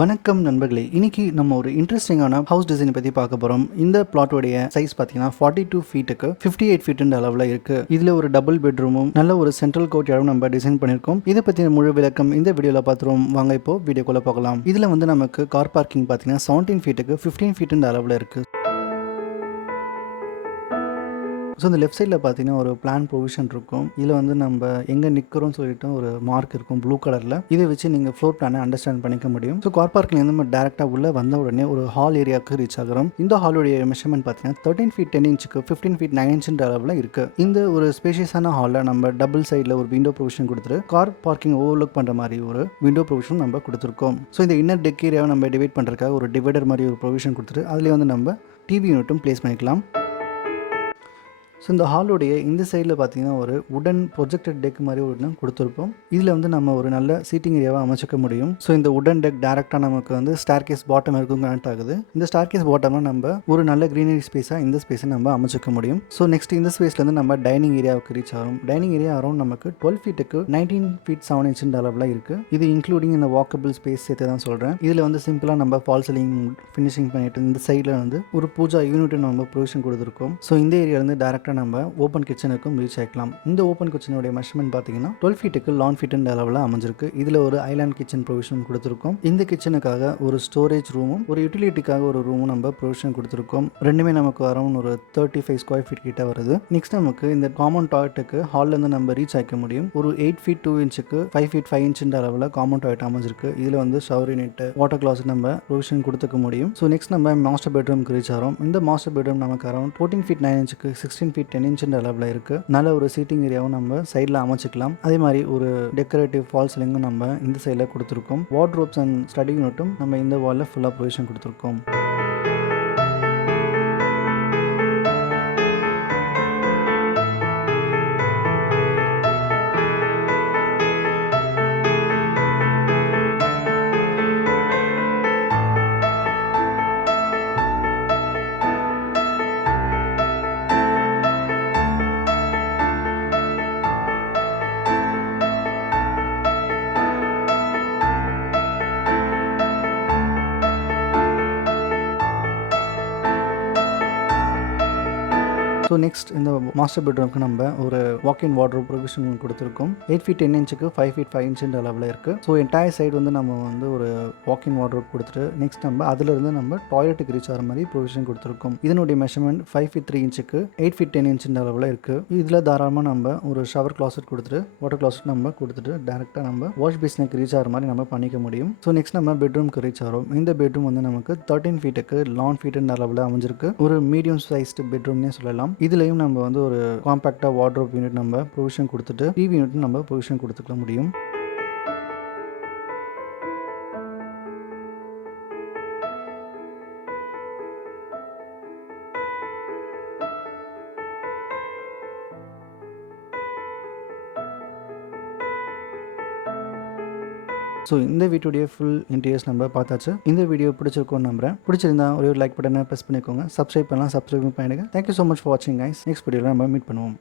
வணக்கம் நண்பர்களே, இன்னைக்கு நம்ம ஒரு இன்ட்ரெஸ்டிங்கான ஹவுஸ் டிசைன் பற்றி பார்க்க போகிறோம். இந்த பிளாட்டோடைய சைஸ் பார்த்தீங்கன்னா 42 ஃபீட்டுக்கு 58 ஃபீட்டுன்ற அளவில் இருக்குது. இதில் ஒரு டபுள் பெட்ரூமும் நல்ல ஒரு சென்ட்ரல் கோர்ட் யாரும் நம்ம டிசைன் பண்ணியிருக்கோம். இதை பற்றின முழு விளக்கம் இந்த வீடியோவில் பார்த்துருவோம். வாங்க இப்போ வீடியோக்குள்ளே பார்க்கலாம். இதில் வந்து நமக்கு கார் பார்க்கிங் பார்த்தீங்கன்னா 17 ஃபீட்டுக்கு 15 ஃபீட்டுன்ற அளவில் இருக்குது. ஸோ இந்த லெஃப்ட் சைடில் பார்த்தீங்கன்னா ஒரு பிளான் ப்ரொவிஷன் இருக்கும். இதில் வந்து நம்ம எங்கே நிற்கிறோம்னு சொல்லிட்டு ஒரு மார்க் இருக்கும் ப்ளூ கலரில். இதை வச்சு நீங்கள் ஃப்ளோர் பிளானை அண்டர்ஸ்டாண்ட் பண்ணிக்க முடியும். ஸோ கார் பார்க்கிங் வந்து நம்ம டேரெக்டாக உள்ளே வந்த உடனே ஒரு ஹால் ஏரியாவுக்கு ரீச் ஆகிறோம். இந்த ஹாலுடைய மெஷர்மெண்ட் பார்த்தீங்கன்னா 13 ஃபீட் 10 இன்ச்சுக்கு 15 ஃபீட் 9 இன்ச்சுன்ற அளவில் இருக்குது. இந்த ஒரு ஸ்பேஷியஸான ஹாலில் நம்ம டபுள் சைடில் ஒரு விண்டோ ப்ரொவிஷன் கொடுத்துட்டு கார் பார்க்கிங் ஓவர்லுக் பண்ணுற மாதிரி ஒரு விண்டோ ப்ரொவிஷன் நம்ம கொடுத்துருக்கோம். ஸோ இந்த இன்னர் டெக் ஏரியாவை நம்ம டிவைட் பண்ணுறதுக்காக ஒரு டிவைடர் மாதிரி ஒரு ப்ரொவிஷன் கொடுத்துட்டு அதிலே வந்து நம்ம டிவி யூனிட்டும் ப்ளேஸ் பண்ணிக்கலாம். ஸோ இந்த ஹாலுடைய இந்த சைடில் பார்த்தீங்கன்னா ஒரு உடன் ப்ரொஜெக்டட் டெக் மாதிரி ஒன்று கொடுத்துருப்போம். இதில் வந்து நம்ம ஒரு நல்ல சீட்டிங் ஏரியாவை அமைச்சிக்க முடியும். ஸோ இந்த உடன் டெக் டேரெக்டாக நமக்கு வந்து ஸ்டார் கேஸ் பாட்டம் இருக்கும் கனெக்ட் ஆகுது. இந்த ஸ்டார் கேஸ் பாட்டமில் நம்ம ஒரு நல்ல க்ரீனரி ஸ்பேஸாக இந்த ஸ்பேஸை நம்ம அமைச்சிக்க முடியும். ஸோ நெக்ஸ்ட் இந்த ஸ்பேஸ்லேருந்து நம்ம டைனிங் ஏரியாவுக்கு ரீச் ஆகும். டைனிங் ஏரியா அரௌண்ட் நமக்கு 12 ஃபீட்டுக்கு 19 ஃபீட் 7 இன்ச்சுன்ற அளவில் இருக்குது. இது இன்க்ளூடிங் இந்த வாக்கபிள் ஸ்பேஸ் சேர்த்து தான் சொல்கிறேன். இதில் வந்து சிம்பிளாக நம்ம ஃபால் சீலிங் ஃபினிஷிங் பண்ணிட்டு இந்த சைடில் வந்து ஒரு பூஜா யூனிட் நம்ம ப்ரொவிஷன் கொடுத்துருக்கோம். ஸோ இந்த ஏரியாவிலேருந்து டேரெக்டாக நம்ம ஓப்பன் கிச்சனுக்கும் ரீச் ஆகிக்கலாம். இந்த ஓப்பன் கிச்சனுடைய மெஷர்மெண்ட் பார்த்தீங்கன்னா 12 ஃபீட்டுக்கு 11 ஃபீட்டுன்ற அளவில் அமைஞ்சிருக்கு. இதில் ஒரு ஐலாண்ட் கிச்சன் ப்ரொவிஷன் கொடுத்துருக்கோம். இந்த கிச்சனுக்காக ஒரு ஸ்டோரேஜ் ரூமும் ஒரு யூட்டிலிட்டிக்காக ஒரு ரூமும் நம்ம ப்ரொவிஷன் கொடுத்துருக்கோம். ரெண்டுமே நமக்கு அரௌண்ட் ஒரு 35 ஸ்கொயர் ஃபீட் கிட்ட வருது. நெக்ஸ்ட் நமக்கு இந்த காமன் டாய்லெட்டுக்கு ஹால்லேருந்து நம்ம ரீச் ஆகிக்க முடியும். ஒரு 8 ஃபீட் 2 இன்ச்சுக்கு 5 ஃபீட் 5 இன்ச்சுன்ற அளவில் காமன் டாய்லெட் அமைஞ்சிருக்கு. இதில் வந்து ஷவர் யூனிட் வாட்டர் கிளாஸ் நம்ம ப்ரொவிஷன் கொடுத்துக்க முடியும். ஸோ நெக்ஸ்ட் நம்ம மாஸ்டர் பெட்ரூம்க்கு ரீச் ஆகிறோம். இந்த மாஸ்டர் பெட்ரூம் நமக்கு அரௌண்ட் 14 ஃபீட் 9 இன்ச்சுக்கு 16 ஃபீட் 10 இன்ச்சுன்ற அளவில் இருக்கு. நல்ல ஒரு சீட்டிங் ஏரியாவும் நம்ம சைடில் அமைச்சிக்கலாம். அதே மாதிரி ஒரு டெக்கரேட்டிவ் ஃபால் சீலிங்கும் நம்ம இந்த சைடில் கொடுத்துருக்கோம். வார்ட்ரோப்ஸ் அண்ட் ஸ்டடி யூனிட்டும் நம்ம இந்த வாலில் ஃபுல்லாக ப்ரொவிஷன் கொடுத்துருக்கோம். ஸோ நெக்ஸ்ட் இந்த மாஸ்டர் பெட்ரூமுக்கு நம்ம ஒரு வாக்-இன் வார்ட்ரோப் ப்ரொவிஷன் கொடுத்துருக்கோம். 8 ஃபீட் 10 இன்ச்சுக்கு 5 ஃபீட் 5 இன்ச்சுன்ற அளவில் இருக்குது. ஸோ என்டையர் சைடு வந்து நம்ம வந்து ஒரு வாக்-இன் வார்ட்ரோப் கொடுத்துட்டு நெக்ஸ்ட் நம்ம அதிலிருந்து நம்ம டாய்லெட்டுக்கு ரீச் ஆகிற மாதிரி ப்ரொவிஷன் கொடுத்துருக்கோம். இதனுடைய மெஷர்மெண்ட் 5 ஃபீட் 3 இன்ச்சுக்கு 8 ஃபீட் 10 இன்ச்சுன்ற அளவில் இருக்குது. இதில் தாராளமாக நம்ம ஒரு ஷவர் கிளாசட் கொடுத்துட்டு வாட்டர் கிளாசட் நம்ம கொடுத்துட்டு டேரெக்டாக நம்ம வாஷ் பேசினுக்கு ரீச் ஆகிற மாதிரி நம்ம பண்ணிக்க முடியும். ஸோ நெக்ஸ்ட் நம்ம பெட்ரூம்க்கு ரீச் ஆகிறோம். இந்த பெட்ரூம் வந்து நமக்கு 13 ஃபீட்டுக்கு 11 ஃபீட்டுன்ற அளவில் அமைஞ்சிருக்கு. ஒரு மீடியம் சைஸ்டு பெட்ரூம்னே சொல்லலாம். இதுலயும் நம்ம வந்து ஒரு காம்பாக்டா வார்ட்ரோப் யூனிட் நம்ம ப்ரொவிஷன் கொடுத்துட்டு டிவி யூனிட் நம்ம ப்ரொவிஷன் கொடுத்துக்க முடியும். ஸோ இந்த வீடியோடைய ஃபுல் இன்டீரியர்ஸ் நம்ம பார்த்தாச்சு. இந்த வீடியோ பிடிச்சிருக்கோன்னு நம்புறேன். பிடிச்சிருந்தா ஒரு லைக் பட்டனை ப்ரெஸ் பண்ணிக்கோங்க. சப்ஸ்கிரைப் பண்ணலாம், சப்ஸ்கிரைப் பண்ணிடுங்க. தேங்க்யூ ஸோ மச் ஃபார் வாட்சிங் கைஸ். நெக்ஸ்ட் வீடியோவில் நம்ம மீட் பண்ணுவோம்.